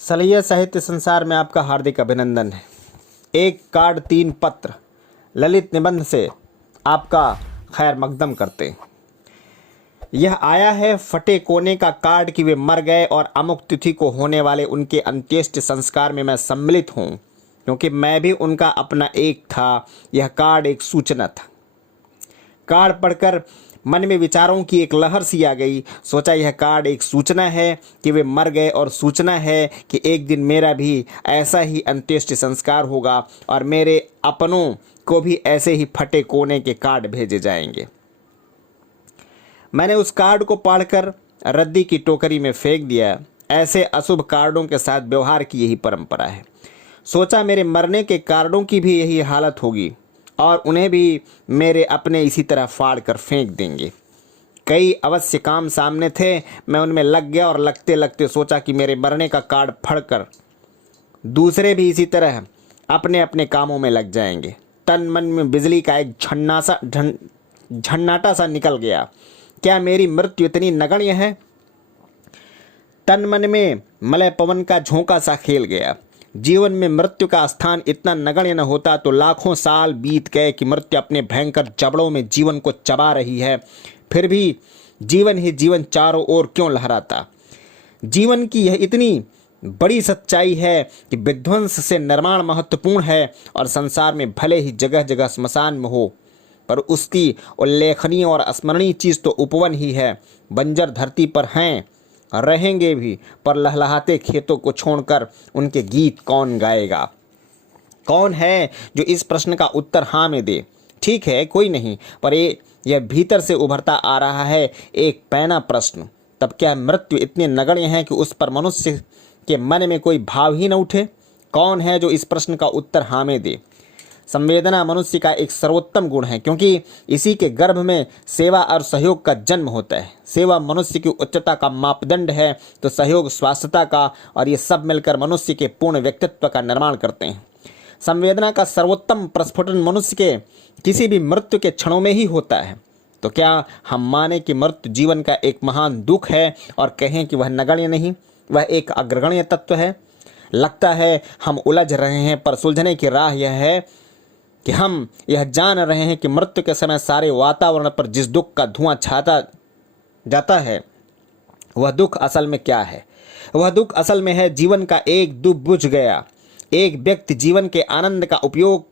सलैया साहित्य संसार में आपका हार्दिक अभिनंदन है। एक कार्ड 3 पत्र ललित निबंध से आपका खैर मकदम करते हैं। यह आया है फटे कोने का कार्ड कि वे मर गए और अमुक तिथि को होने वाले उनके अंत्येष्टि संस्कार में मैं सम्मिलित हूँ, क्योंकि मैं भी उनका अपना एक था। यह कार्ड एक सूचना था। कार्ड पढ़कर मन में विचारों की एक लहर सी आ गई। सोचा यह कार्ड एक सूचना है कि वे मर गए और सूचना है कि एक दिन मेरा भी ऐसा ही अंत्येष्टि संस्कार होगा और मेरे अपनों को भी ऐसे ही फटे कोने के कार्ड भेजे जाएंगे। मैंने उस कार्ड को पढ़कर रद्दी की टोकरी में फेंक दिया। ऐसे अशुभ कार्डों के साथ व्यवहार की यही परंपरा है। सोचा मेरे मरने के कार्डों की भी यही हालत होगी और उन्हें भी मेरे अपने इसी तरह फाड़ कर फेंक देंगे। कई अवश्य काम सामने थे, मैं उनमें लग गया और लगते लगते सोचा कि मेरे मरने का कार्ड फड़कर दूसरे भी इसी तरह अपने अपने कामों में लग जाएंगे। तन मन में बिजली का एक झन्नाटा सा निकल गया। क्या मेरी मृत्यु इतनी नगण्य है? तन मन में मलय पवन का झोंका सा खेल गया। जीवन में मृत्यु का स्थान इतना नगण्य न होता तो लाखों साल बीत गए कि मृत्यु अपने भयंकर जबड़ों में जीवन को चबा रही है, फिर भी जीवन ही जीवन चारों ओर क्यों लहराता। जीवन की यह इतनी बड़ी सच्चाई है कि विध्वंस से निर्माण महत्वपूर्ण है और संसार में भले ही जगह जगह श्मशान में हो, पर उसकी उल्लेखनीय और स्मरणीय चीज़ तो उपवन ही है। बंजर धरती पर हैं, रहेंगे भी, पर लहलहाते खेतों को छोड़कर उनके गीत कौन गाएगा? कौन है जो इस प्रश्न का उत्तर हाँ में दे? ठीक है, कोई नहीं, पर यह भीतर से उभरता आ रहा है एक पैना प्रश्न। तब क्या मृत्यु इतनी नगण्य है कि उस पर मनुष्य के मन में कोई भाव ही न उठे? कौन है जो इस प्रश्न का उत्तर हाँ में दे? संवेदना मनुष्य का एक सर्वोत्तम गुण है, क्योंकि इसी के गर्भ में सेवा और सहयोग का जन्म होता है। सेवा मनुष्य की उच्चता का मापदंड है तो सहयोग स्वास्थ्यता का, और ये सब मिलकर मनुष्य के पूर्ण व्यक्तित्व का निर्माण करते हैं। संवेदना का सर्वोत्तम प्रस्फुटन मनुष्य के किसी भी मृत्यु के क्षणों में ही होता है। तो क्या हम माने कि मृत्यु जीवन का एक महान दुख है और कहें कि वह नगण्य नहीं, वह एक अग्रगण्य तत्व है? लगता है हम उलझ रहे हैं, पर सुलझने की राह यह है कि हम यह जान रहे हैं कि मृत्यु के समय सारे वातावरण पर जिस दुख का धुआं छाता जाता है, वह दुख असल में क्या है? वह दुख असल में है जीवन का एक दुख बुझ गया। एक व्यक्ति जीवन के आनंद का उपयोग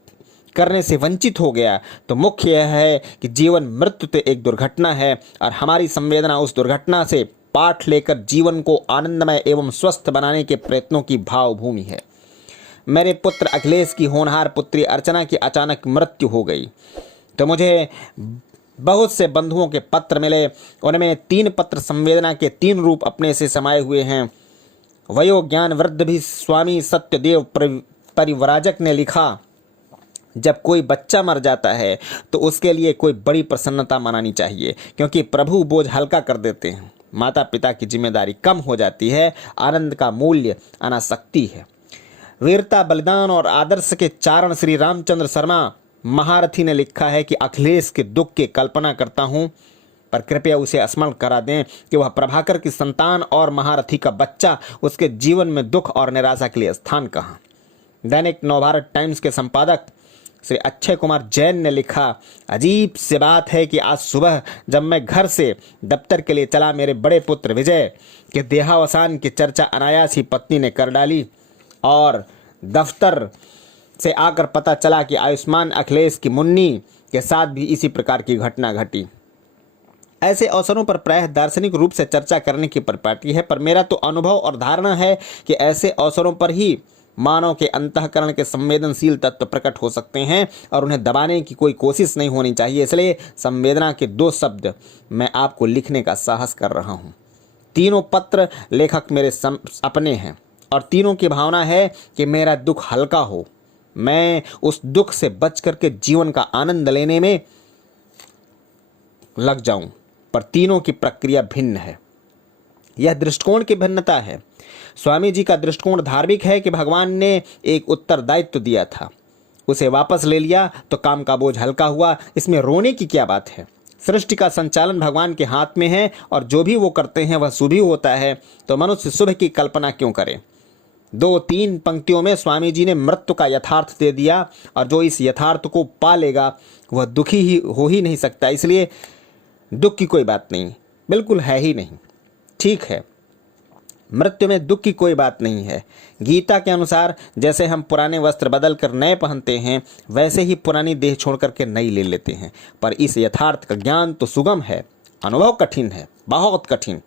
करने से वंचित हो गया तो मुख्य यह है कि जीवन मृत्यु तो एक दुर्घटना है और हमारी संवेदना उस दुर्घटना से पाठ लेकर जीवन को आनंदमय एवं स्वस्थ बनाने के प्रयत्नों की भावभूमि है। मेरे पुत्र अखिलेश की होनहार पुत्री अर्चना की अचानक मृत्यु हो गई तो मुझे बहुत से बंधुओं के पत्र मिले। उनमें 3 पत्र संवेदना के 3 रूप अपने से समाये हुए हैं। वयोज्ञान वृद्ध भी स्वामी सत्यदेव परिव्राजक ने लिखा, जब कोई बच्चा मर जाता है तो उसके लिए कोई बड़ी प्रसन्नता मनानी चाहिए, क्योंकि प्रभु बोझ हल्का कर देते हैं। माता पिता की जिम्मेदारी कम हो जाती है। आनंद का मूल्य अनासक्ति है। वीरता, बलिदान और आदर्श के चारण श्री रामचंद्र शर्मा महारथी ने लिखा है कि अखिलेश के दुख की कल्पना करता हूँ, पर कृपया उसे स्मरण करा दें कि वह प्रभाकर की संतान और महारथी का बच्चा, उसके जीवन में दुख और निराशा के लिए स्थान कहाँ। दैनिक नवभारत टाइम्स के संपादक श्री अक्षय कुमार जैन ने लिखा, अजीब सी बात है कि आज सुबह जब मैं घर से दफ्तर के लिए चला, मेरे बड़े पुत्र विजय के देहावसान की चर्चा अनायास ही पत्नी ने कर डाली और दफ्तर से आकर पता चला कि आयुष्मान अखिलेश की मुन्नी के साथ भी इसी प्रकार की घटना घटी। ऐसे अवसरों पर प्रायः दार्शनिक रूप से चर्चा करने की परिपाटी है, पर मेरा तो अनुभव और धारणा है कि ऐसे अवसरों पर ही मानव के अंतःकरण के संवेदनशील तत्व प्रकट हो सकते हैं और उन्हें दबाने की कोई कोशिश नहीं होनी चाहिए। इसलिए संवेदना के 2 शब्द मैं आपको लिखने का साहस कर रहा हूँ। तीनों पत्र लेखक मेरे अपने हैं और तीनों की भावना है कि मेरा दुख हल्का हो, मैं उस दुख से बच करके जीवन का आनंद लेने में लग जाऊं, पर तीनों की प्रक्रिया भिन्न है। यह दृष्टिकोण की भिन्नता है। स्वामी जी का दृष्टिकोण धार्मिक है कि भगवान ने एक उत्तरदायित्व दिया था, उसे वापस ले लिया तो काम का बोझ हल्का हुआ। इसमें रोने की क्या बात है? सृष्टि का संचालन भगवान के हाथ में है और जो भी वो करते हैं वह शुभ ही होता है, तो मनुष्य शुभ की कल्पना क्यों करे? 2-3 पंक्तियों में स्वामी जी ने मृत्यु का यथार्थ दे दिया, और जो इस यथार्थ को पा लेगा वह दुखी ही हो ही नहीं सकता। इसलिए दुख की कोई बात नहीं, बिल्कुल है ही नहीं। ठीक है, मृत्यु में दुख की कोई बात नहीं है। गीता के अनुसार जैसे हम पुराने वस्त्र बदल कर नए पहनते हैं, वैसे ही पुरानी देह छोड़ करके नई ले लेते हैं। पर इस यथार्थ का ज्ञान तो सुगम है, अनुभव कठिन है, बहुत कठिन।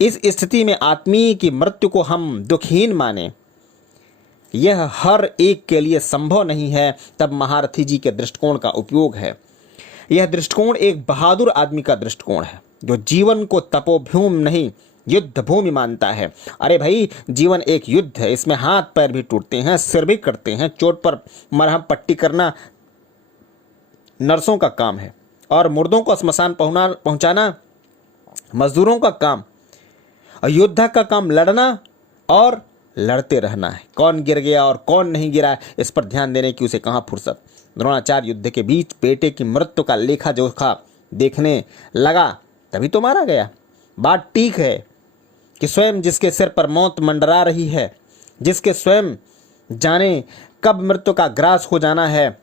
इस स्थिति में आत्मीय की मृत्यु को हम दुखहीन माने, यह हर एक के लिए संभव नहीं है। तब महारथी जी के दृष्टिकोण का उपयोग है। यह दृष्टिकोण एक बहादुर आदमी का दृष्टिकोण है, जो जीवन को तपोभूमि नहीं युद्ध भूमि मानता है। अरे भाई, जीवन एक युद्ध है, इसमें हाथ पैर भी टूटते हैं, सिर भी कटते हैं, चोट पर मरहम पट्टी करना नर्सों का काम है, और मुर्दों को श्मशान पहुंचाना मजदूरों का काम। और योद्धा का काम लड़ना और लड़ते रहना है। कौन गिर गया और कौन नहीं गिरा, इस पर ध्यान देने की उसे कहाँ फुर्सत। द्रोणाचार्य युद्ध के बीच बेटे की मृत्यु का लेखा जोखा देखने लगा, तभी तो मारा गया। बात ठीक है कि स्वयं जिसके सिर पर मौत मंडरा रही है, जिसके स्वयं जाने कब मृत्यु का ग्रास हो जाना है,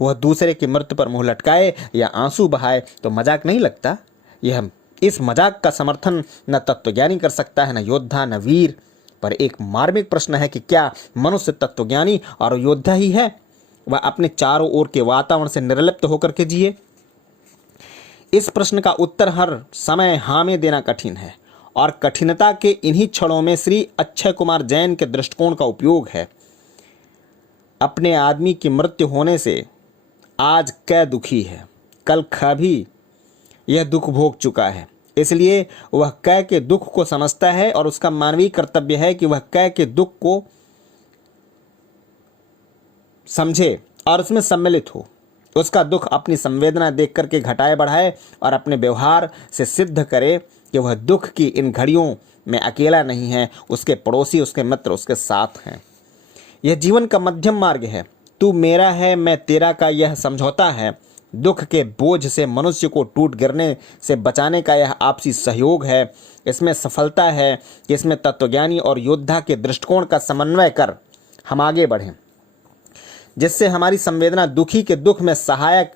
वह दूसरे की मृत्यु पर मुंह लटकाए या आंसू बहाए तो मजाक नहीं लगता। यह इस मजाक का समर्थन न तत्वज्ञानी कर सकता है, न योद्धा, न वीर। पर एक मार्मिक प्रश्न है कि क्या मनुष्य तत्वज्ञानी और योद्धा ही है? वह अपने चारों ओर के वातावरण से निर्लिप्त होकर के जिए? इस प्रश्न का उत्तर हर समय हाँ में देना कठिन है, और कठिनता के इन्हीं क्षणों में श्री अक्षय कुमार जैन के दृष्टिकोण का उपयोग है। अपने आदमी की मृत्यु होने से आज कै दुखी है, कल ख भी यह दुख भोग चुका है, इसलिए वह कै के दुख को समझता है, और उसका मानवीय कर्तव्य है कि वह कै के दुख को समझे और उसमें सम्मिलित हो। उसका दुख अपनी संवेदना देख करके घटाए बढ़ाए, और अपने व्यवहार से सिद्ध करे कि वह दुख की इन घड़ियों में अकेला नहीं है, उसके पड़ोसी, उसके मित्र उसके साथ हैं। यह जीवन का मध्यम मार्ग है। तू मेरा है, मैं तेरा का यह समझौता है। दुख के बोझ से मनुष्य को टूट गिरने से बचाने का यह आपसी सहयोग है। इसमें सफलता है कि इसमें तत्वज्ञानी और योद्धा के दृष्टिकोण का समन्वय कर हम आगे बढ़ें, जिससे हमारी संवेदना दुखी के दुख में सहायक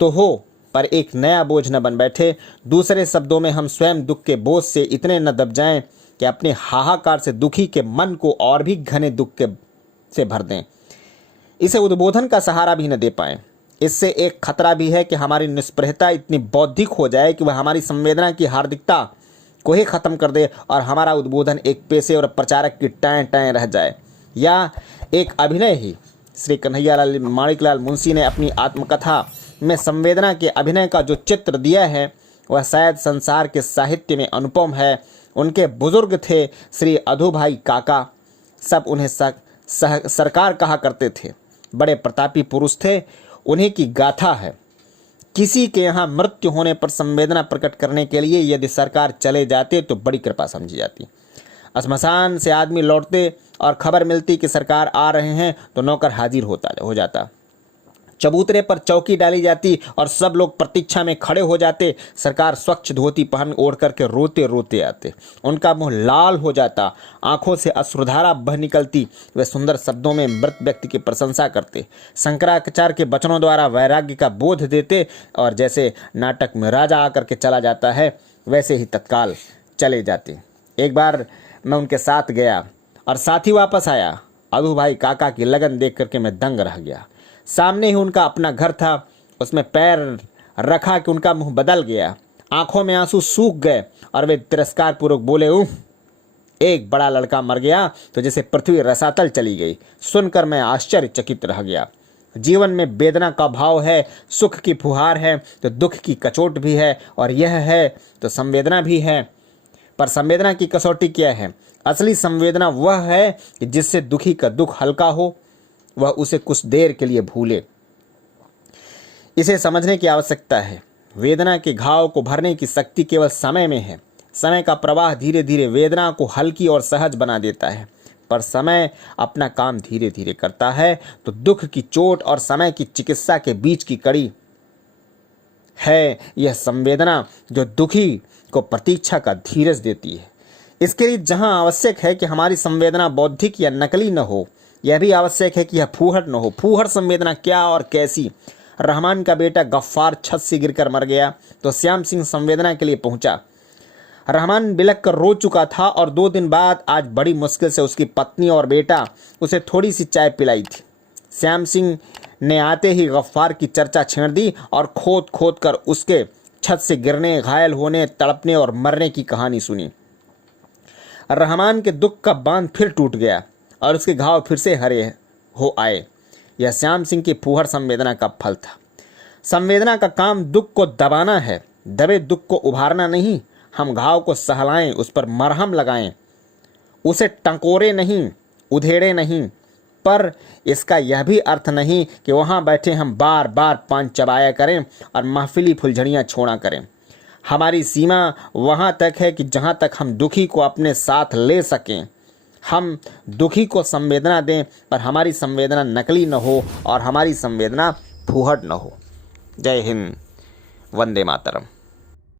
तो हो, पर एक नया बोझ न बन बैठे। दूसरे शब्दों में, हम स्वयं दुख के बोझ से इतने न दब जाएं कि अपने हाहाकार से दुखी के मन को और भी घने दुख से भर दें, इसे उद्बोधन का सहारा भी न दे पाएं। इससे एक खतरा भी है कि हमारी निष्प्रहता इतनी बौद्धिक हो जाए कि वह हमारी संवेदना की हार्दिकता को ही खत्म कर दे, और हमारा उद्बोधन एक पेशे और प्रचारक की टाएं टाएं रह जाए, या एक अभिनय ही। श्री कन्हैयालाल माणिकलाल मुंशी ने अपनी आत्मकथा में संवेदना के अभिनय का जो चित्र दिया है, वह शायद संसार के साहित्य में अनुपम है। उनके बुजुर्ग थे श्री अधू भाई काका, सब उन्हें सरकार कहा करते थे। बड़े प्रतापी पुरुष थे, उन्हीं की गाथा है। किसी के यहाँ मृत्यु होने पर संवेदना प्रकट करने के लिए यदि सरकार चले जाते तो बड़ी कृपा समझी जाती। श्मशान से आदमी लौटते और खबर मिलती कि सरकार आ रहे हैं, तो नौकर हाजिर हो जाता। चबूतरे पर चौकी डाली जाती और सब लोग प्रतीक्षा में खड़े हो जाते। सरकार स्वच्छ धोती पहन ओढ़ करके रोते रोते आते। उनका मुंह लाल हो जाता, आंखों से अश्रुधारा बह निकलती। वे सुंदर शब्दों में मृत व्यक्ति की प्रशंसा करते, शंकराचार्य के वचनों द्वारा वैराग्य का बोध देते, और जैसे नाटक में राजा आकर के चला जाता है, वैसे ही तत्काल चले जाते। एक बार मैं उनके साथ गया और साथ ही वापस आया। अधू भाई काका की लगन देख करके मैं दंग रह गया। सामने ही उनका अपना घर था, उसमें पैर रखा कि उनका मुंह बदल गया, आंखों में आंसू सूख गए, और वे तिरस्कार पूर्वक बोले, उह, एक बड़ा लड़का मर गया तो जैसे पृथ्वी रसातल चली गई। सुनकर मैं आश्चर्यचकित रह गया। जीवन में वेदना का भाव है, सुख की फुहार है तो दुख की कचोट भी है, और यह है तो संवेदना भी है। पर संवेदना की कसौटी क्या है? असली संवेदना वह है कि जिससे दुखी का दुख हल्का हो, वह उसे कुछ देर के लिए भूले। इसे समझने की आवश्यकता है। वेदना के घाव को भरने की शक्ति केवल समय में है। समय का प्रवाह धीरे धीरे वेदना को हल्की और सहज बना देता है, पर समय अपना काम धीरे धीरे करता है। तो दुख की चोट और समय की चिकित्सा के बीच की कड़ी है यह संवेदना, जो दुखी को प्रतीक्षा का धीरज देती है। इसके लिए जहां आवश्यक है कि हमारी संवेदना बौद्धिक या नकली न हो, यह भी आवश्यक है कि यह फूहड़ न हो। फूहड़ संवेदना क्या और कैसी? रहमान का बेटा गफ्फार छत से गिरकर मर गया तो श्याम सिंह संवेदना के लिए पहुंचा। रहमान बिलख कर रो चुका था और 2 दिन बाद आज बड़ी मुश्किल से उसकी पत्नी और बेटा उसे थोड़ी सी चाय पिलाई थी। श्याम सिंह ने आते ही गफ्फार की चर्चा छेड़ दी और खोद खोद कर उसके छत से गिरने, घायल होने, तड़पने और मरने की कहानी सुनी। रहमान के दुख का बांध फिर टूट गया और उसके घाव फिर से हरे हो आए। यह श्याम सिंह की फूहड़ संवेदना का फल था। संवेदना का काम दुख को दबाना है, दबे दुख को उभारना नहीं। हम घाव को सहलाएं, उस पर मरहम लगाएं, उसे टंकोरे नहीं, उधेड़े नहीं। पर इसका यह भी अर्थ नहीं कि वहाँ बैठे हम बार बार पान चबाया करें और महफिली फुलझड़ियाँ छोड़ा करें। हमारी सीमा वहाँ तक है कि जहाँ तक हम दुखी को अपने साथ ले सकें। हम दुखी को संवेदना दें, पर हमारी संवेदना नकली न हो और हमारी संवेदना फूहड़ न हो। जय हिंद, वंदे मातरम।